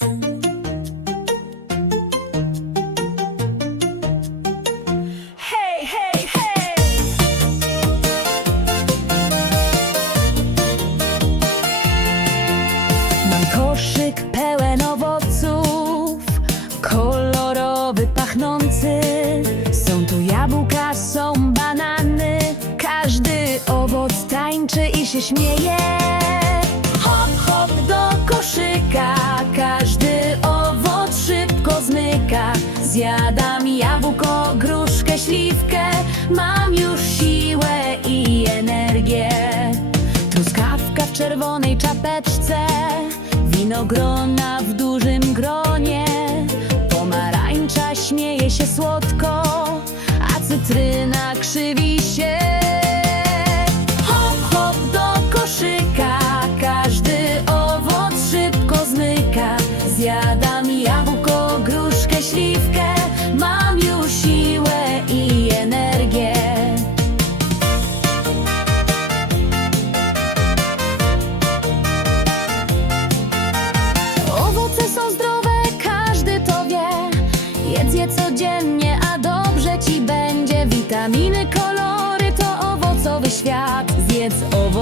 Hej, hej, hej! Mam koszyk pełen owoców, kolorowy, pachnący. Są tu jabłka, są banany, każdy owoc tańczy i się śmieje. Zjadam jabłko, gruszkę, śliwkę, mam już siłę i energię. Truskawka w czerwonej czapeczce, winogrona w dużym gronie. Pomarańcza śmieje się słodko, a cytryna krzywi się. Hop, hop do koszyka, każdy owoc szybko zmyka. Zjadam jabłko,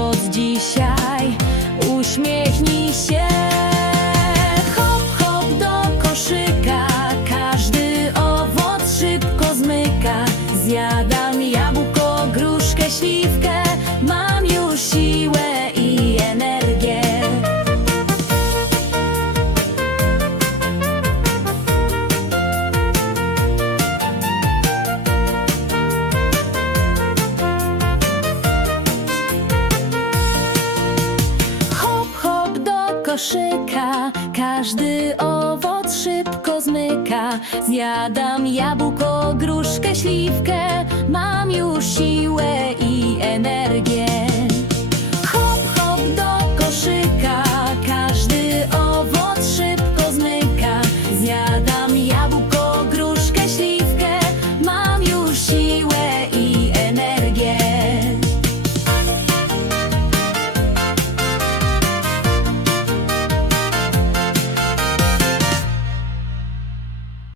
owoc dzisiaj, uśmiechnij się. Hop, hop do koszyka, każdy owoc szybko zmyka. Zjadam jabłko, gruszkę, śliwkę, koszyka, każdy owoc szybko zmyka. Zjadam jabłko, gruszkę, śliwkę,